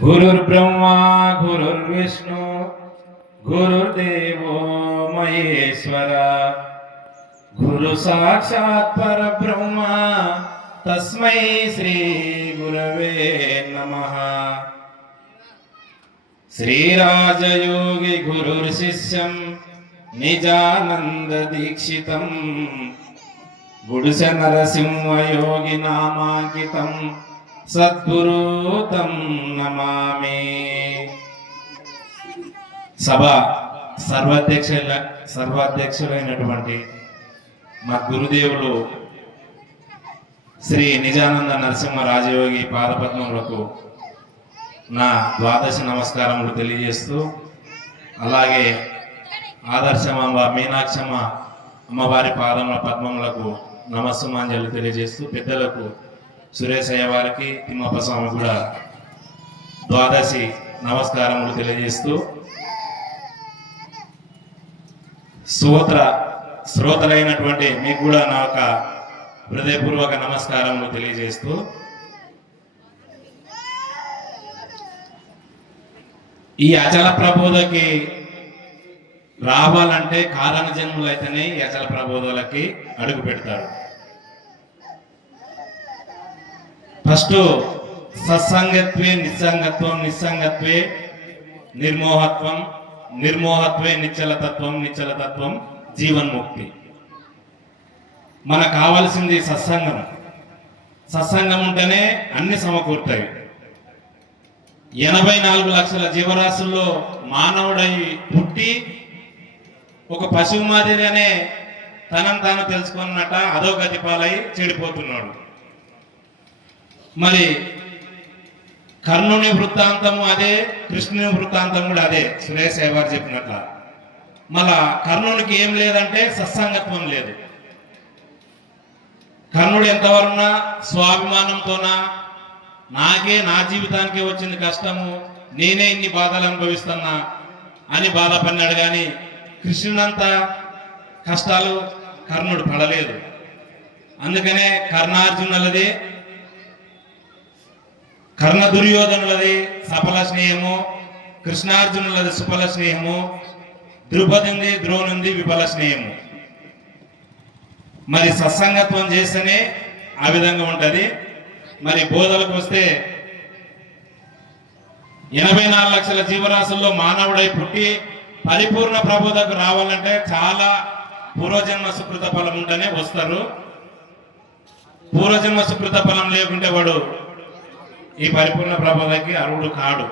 गुरुर्ब्रह्मा गुरुर्विष्णु गुरुर्देवो महेश्वर गुरु साक्षात् परब्रह्म तस्मै श्री गुरवे नमः। श्रीराजयोगी गुरुर्शिष्यं निजानंद दीक्षितं गुडिसे नरसिंह योगी नामांकितं सद्गुरुतं नमामि। సభ సర్వాధ్యక్షులైనటువంటి మా గురుదేవులు శ్రీ నిజానంద నరసింహ రాజయోగి పాదపద్మములకు నా ద్వాదశ నమస్కారములు తెలియజేస్తూ, అలాగే ఆదర్శమాంబ మీనాక్షమ్మ అమ్మవారి పాదముల పద్మములకు నమస్సుమాంజలి తెలియజేస్తూ, పెద్దలకు సురేశయ్య వారికి తిమ్మప్ప స్వామి కూడా ద్వాదశి నమస్కారములు తెలియజేస్తూ, శ్రోతలైనటువంటి మీకు కూడా నా యొక్క హృదయపూర్వక నమస్కారములు తెలియజేస్తూ, ఈ అచల ప్రబోధకి రావాలంటే కారణ జన్ములు అయితేనే ఈ అచల ప్రబోధలకి అడుగు పెడతాడు. ఫస్ట్ సత్సంగత్వే నిస్సంగత్వం, నిస్సంగత్వే నిర్మోహత్వం, నిర్మోహత్వే నిశ్చలతత్వం, నిశ్చలతత్వం జీవన్ముక్తి. మనకు కావాల్సింది సత్సంగం. సత్సంగం ఉంటేనే అన్ని సమకూరుతాయి. 84 లక్షల జీవరాశుల్లో మానవుడై పుట్టి ఒక పశువు మాదిరిగానే తనను తాను తెలుసుకున్నట్ట అధోగతి పాలై చెడిపోతున్నాడు. మరి కర్ణుని వృత్తాంతము అదే, కృష్ణుని వృత్తాంతం కూడా అదే. సురేష్ గారు చెప్పినట్ల మళ్ళా కర్ణునికి ఏం లేదంటే సత్సంగత్వం లేదు. కర్ణుడు ఎంతవరన్నా స్వాభిమానంతోనా నాకే నా జీవితానికే వచ్చింది కష్టము, నేనే ఇన్ని బాధలు అనుభవిస్తున్నా అని బాధపడినాడు. కానీ కృష్ణునంత కష్టాలు కర్ణుడు పడలేదు. అందుకనే కర్ణార్జునులది, కర్ణ దుర్యోధనులది సఫల స్నేహము, కృష్ణార్జునులది సుఫల స్నేహము, ద్రుపదింది ద్రోణుంది విఫల స్నేహము. మరి సత్సంగత్వం చేస్తేనే ఆ విధంగా ఉంటది. మరి బోధలకు వస్తే 84 లక్షల జీవరాశుల్లో మానవుడై పుట్టి పరిపూర్ణ ప్రబోధకు రావాలంటే చాలా పూర్వజన్మ సుకృత ఫలం ఉంటేనే వస్తారు. పూర్వజన్మ సుకృత ఫలం లేకుంటే వాడు ఈ పరిపూర్ణ ప్రబోధకి అర్హుడు కాడు.